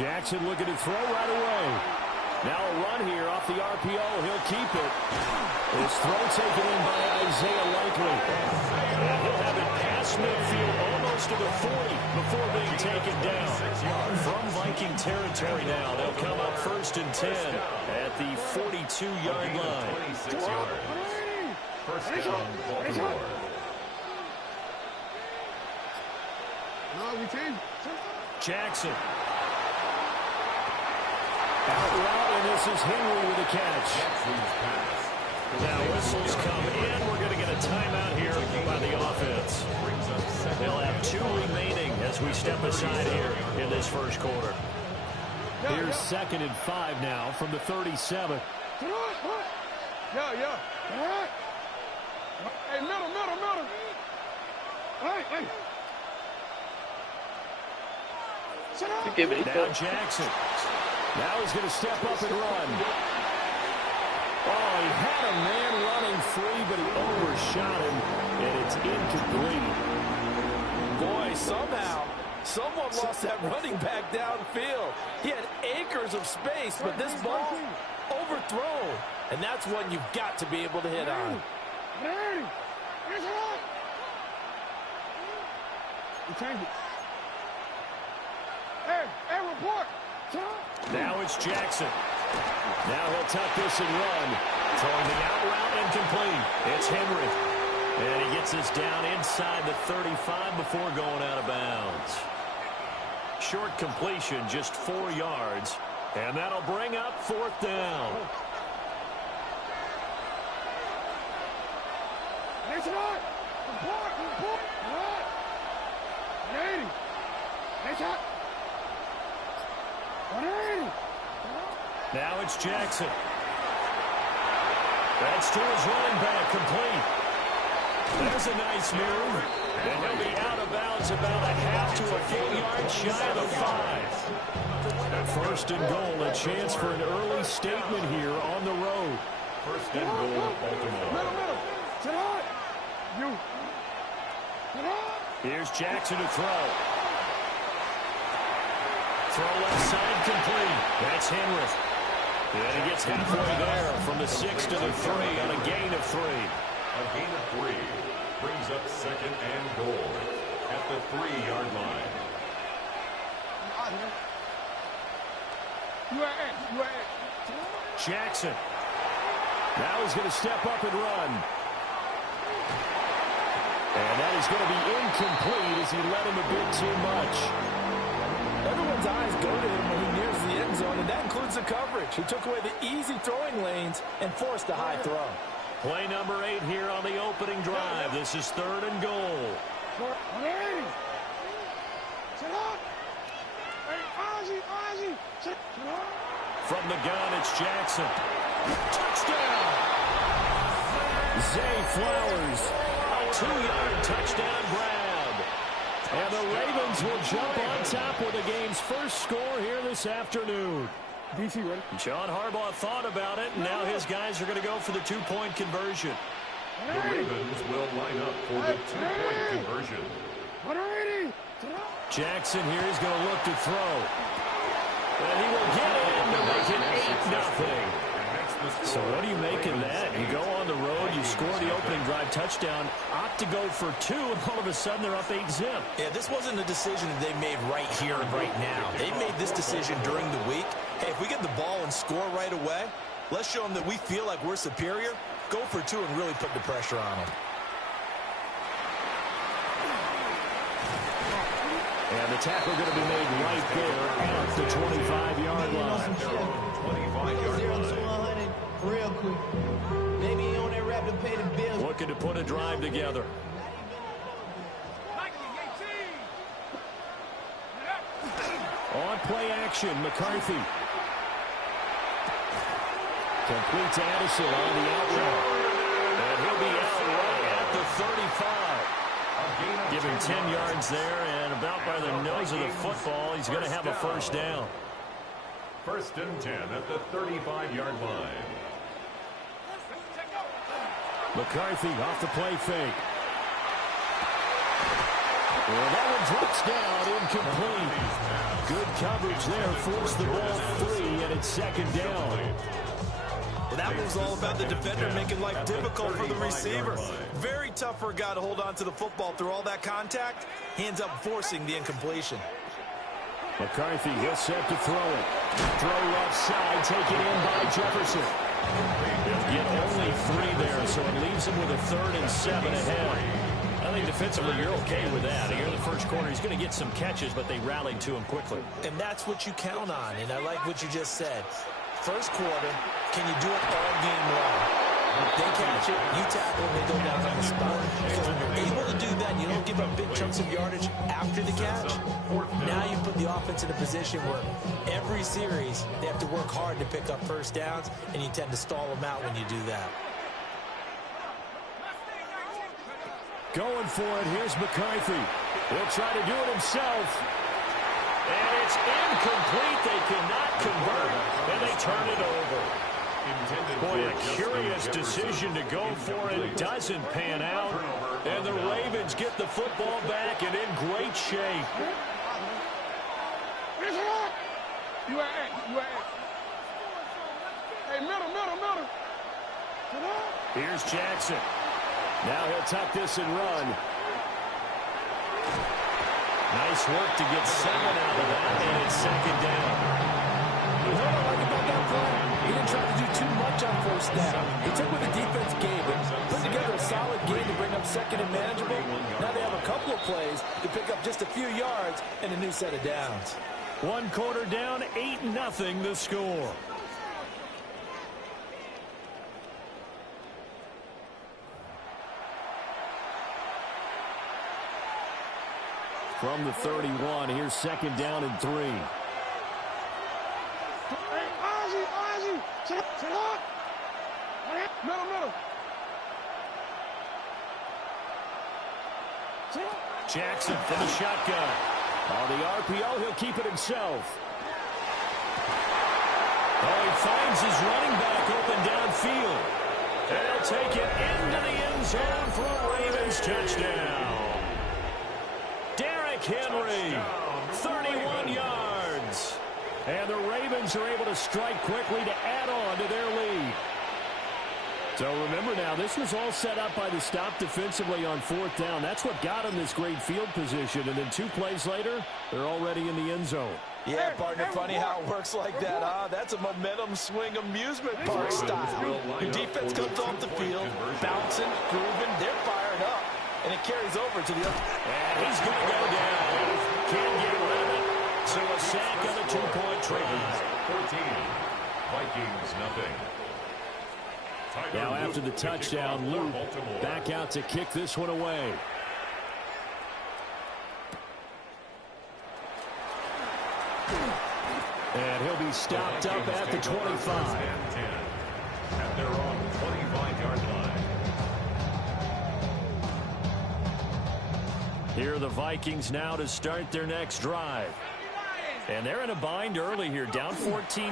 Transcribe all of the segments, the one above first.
Jackson looking to throw right away. Now a run here off the RPO. He'll keep it. His throw taken in by Isaiah Likely. And he'll have it past midfield almost to the 40 before being taken down. From Viking territory now, they'll come up 1st and 10 at the 42-yard line. 26 yards. First down, Baltimore. Jackson. Out route, and this is Henry with a catch. Now whistles come in. We're going to get a timeout here by the offense. They'll have 2 remaining as we step aside here in this first quarter. Here's 2nd and 5 now from the 37. Hey, middle. Hey. Now Jackson. Now he's going to step up and run. Oh, he had a man running free, but he overshot him, and it's incomplete. Boy, somehow, someone lost that running back downfield. He had acres of space, but this ball overthrown. And that's one you've got to be able to hit on. Hey, report. Now it's Jackson. Now he'll tuck this and run. Throwing the out route incomplete. It's Henry. And he gets this down inside the 35 before going out of bounds. Short completion, just 4 yards. And that'll bring up 4th down. Now it's Jackson. That's to his running back, complete. There's a nice move. And he'll be out of bounds about a half to a full yard shy of the 5. At 1st and goal, a chance for an early statement here on the road. 1st and goal, Baltimore. Here's Jackson to throw. Throw left side complete. That's Henry. And he gets halfway there from the 6 to the 3 on a gain of 3. A gain of 3 brings up 2nd and goal at the 3-yard line. Jackson. Now he's going to step up and run. And that is going to be incomplete as he led him a bit too much. Everyone's eyes go to him when he nears the end zone, and that includes the coverage. He took away the easy throwing lanes and forced a high throw. Play number 8 here on the opening drive. This is 3rd and goal. From the gun, it's Jackson. Touchdown! Zay Flowers. A 2-yard touchdown grab. And the Ravens will jump on top with the game's first score here this afternoon. DC ready? John Harbaugh thought about it, and now his guys are going to go for the 2-point conversion. The Ravens will line up for the 2-point conversion. Jackson here is going to look to throw. And he will get in to make it 8-0. So what do you make of that? You go on the road, you score the opening drive touchdown, opt to go for 2, and all of a sudden they're up 8-0. Yeah, this wasn't a decision that they made right here and right now. They made this decision during the week. Hey, if we get the ball and score right away, let's show them that we feel like we're superior. Go for 2 and really put the pressure on them. And the tackle going to be made right there at the 25-yard line. 25-yard line. Real quick. Maybe you on that rap to pay the bills. Looking to put a drive together. On play action, McCarthy. Complete to Addison on the out route. And he'll be out right at the 35. Give him 10 yards there, and about by the nose of the football, he's going to have a first down. First and 10 at the 35-yard line. McCarthy off the play fake. Well, that one drops down, incomplete. Good coverage there, forced the ball free, and it's second down. Well, that was all about the defender making life difficult for the receiver. Very tough for a guy to hold on to the football through all that contact. He ends up forcing the incompletion. McCarthy, he'll set to throw it. Throw left side, taken in by Jefferson. He'll get only 3 there, so it leaves him with a 3rd and 7 ahead. I think defensively you're okay with that. Here in the first quarter, he's going to get some catches, but they rallied to him quickly. And that's what you count on, and I like what you just said. First quarter, can you do it all game long? They catch it, you tackle, and they go down on the spot. Because when you're able to do that, you don't give up big chunks of yardage after the catch. Now you put the offense in a position where every series they have to work hard to pick up first downs, and you tend to stall them out when you do that. Going for it, here's McCarthy. He'll try to do it himself. And it's incomplete. They cannot convert, and they turn it over. Boy, a curious decision to go for it. Doesn't pan out. And the Ravens get the football back and in great shape. You at. Hey, middle. Here's Jackson. Now he'll tuck this and run. Nice work to get 7 out of that, and it's second down. You know what I like about that play? He didn't try to do too much on first down. He took what the defense gave him, put together a solid game to bring up second and manageable. Now they have a couple of plays to pick up just a few yards and a new set of downs. 1 quarter down, 8-0 the score. From the 31, here's second down and 3. Hey, Ozzie. Sit up. Middle. Sit up. Jackson for the shotgun. On the RPO, he'll keep it himself. Oh, he finds his running back open downfield. And he'll take it into the end zone for a Ravens touchdown. Derrick Henry, 31 yards. And the Ravens are able to strike quickly to add on to their lead. So remember now, this was all set up by the stop defensively on 4th down. That's what got them this great field position. And then 2 plays later, they're already in the end zone. Yeah, partner, funny how it works like that, huh? That's a momentum swing amusement park style. The defense comes off the field, bouncing, grooving, they're fired up. And it carries over to the other. And he's going to go down. Can't get rid of it. So a sack on the 2-point try. 14. Vikings nothing. Now after the touchdown, Luke back out to kick this one away. And he'll be stopped up at the 25. At their own 25-yard line. Here are the Vikings now to start their next drive. And they're in a bind early here, down 14-0.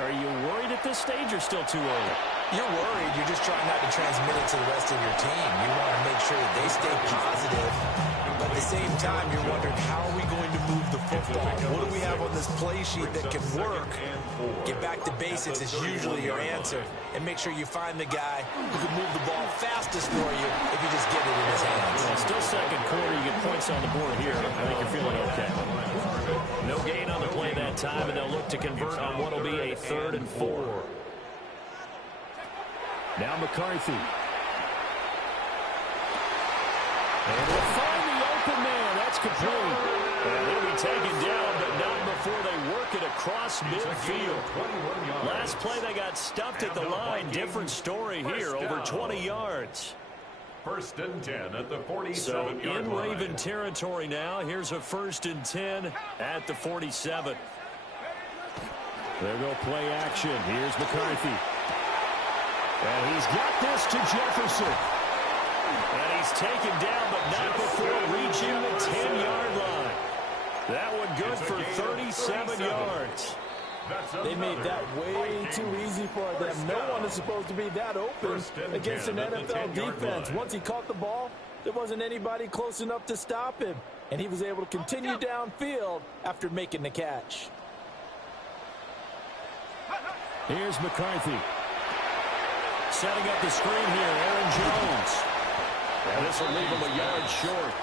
Are you worried at this stage or still too early? You're worried. You're just trying not to transmit it to the rest of your team. You want to make sure that they stay positive. But at the same time, you're wondering, how are we going to move the football? What do we have on this play sheet that can work? Get back to basics is usually your answer. And make sure you find the guy who can move the ball fastest for you if you just get it in his hands. Well, still second quarter. You get points on the board here. I think you're feeling okay. No gain on the play that time, and they'll look to convert on what will be a 3rd and 4. Now McCarthy. And they'll find the open man. That's complete. And they'll be taken down, but not before they work it across midfield. Last play, they got stuffed at the line. Different story here, over 20 yards. First and 10 at the 47-yard So in line. Raven territory now. Here's a 1st and 10 at the 47. There go play action. Here's McCarthy. And he's got this to Jefferson. And he's taken down, but not before reaching the 10-yard line. That one good for 37 yards. They made that way too easy for them. No one is supposed to be that open against an NFL defense. Once he caught the ball, there wasn't anybody close enough to stop him. And he was able to continue downfield after making the catch. Here's McCarthy. Setting up the screen here, Aaron Jones. And this will leave him a yard short.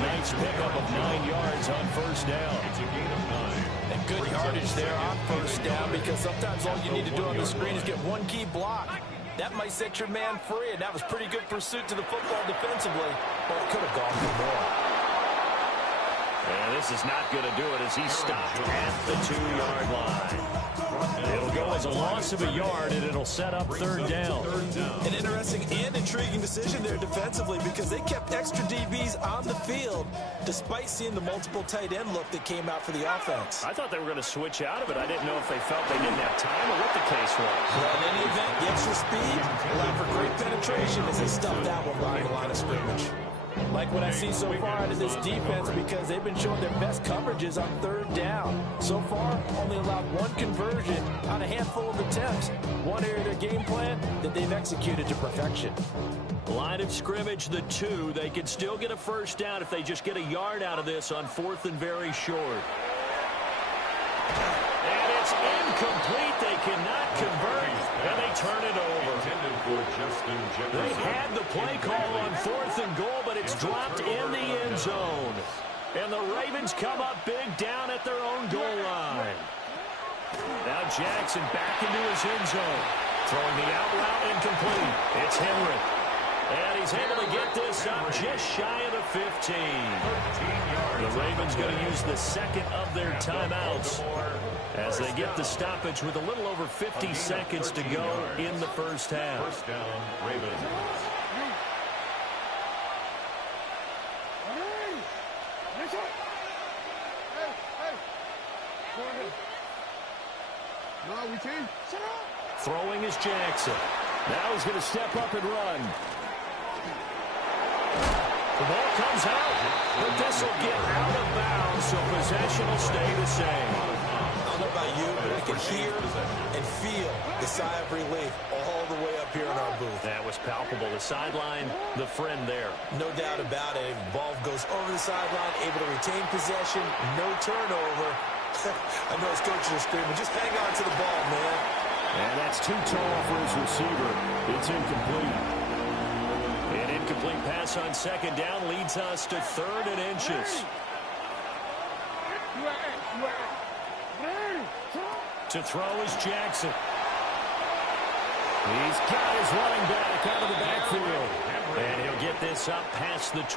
Nice pickup of 9 yards on first down. It's a gain of 9. And good yardage there on first down, because sometimes all you need to do on the screen is get one key block. That might set your man free, and that was pretty good pursuit to the football defensively, but it could have gone for more. And this is not going to do it as he stopped at the 2-yard line. It'll go as a loss of a yard, and it'll set up third down. An interesting and intriguing decision there defensively, because they kept extra DBs on the field despite seeing the multiple tight end look that came out for the offense. I thought they were going to switch out of it. I didn't know if they felt they didn't have time or what the case was. Well, in any event, the extra speed allowed for great penetration as they stuffed that one behind the line of scrimmage. Like what I see so far out of this defense, because they've been showing their best coverages on third down. So far, only allowed one conversion on a handful of attempts. One area of their game plan that they've executed to perfection. Line of scrimmage, the 2. They could still get a first down if they just get a yard out of this on 4th and very short. And it's incomplete. They cannot convert, and they turn it over. Intended for Justin Jefferson. They had the play call on 4th and goal, but it's dropped in the end zone. And the Ravens come up big down at their own goal line. Now Jackson back into his end zone. Throwing the out route incomplete. It's Henry. And he's able to get this up just shy of the 15. The Ravens going to use the second of their timeouts as they get the stoppage with a little over 50 seconds to go in the first half. First down, Ravens. No, we team. Shut up. Throwing is Jackson. Now he's going to step up and run. The ball comes out, but this will get out of bounds, so possession will stay the same. I don't know about you, but I can hear and feel the sigh of relief all the way up here in our booth. That was palpable. The sideline, the friend there. No doubt about it. Ball goes over the sideline, able to retain possession, no turnover. I know his coaches are screaming, just hang on to the ball, man. And that's too tall for his receiver. It's incomplete. An incomplete pass on second down leads us to 3rd and inches. To throw is Jackson. He's got his running back out of the backfield. And he'll get this up past the 20.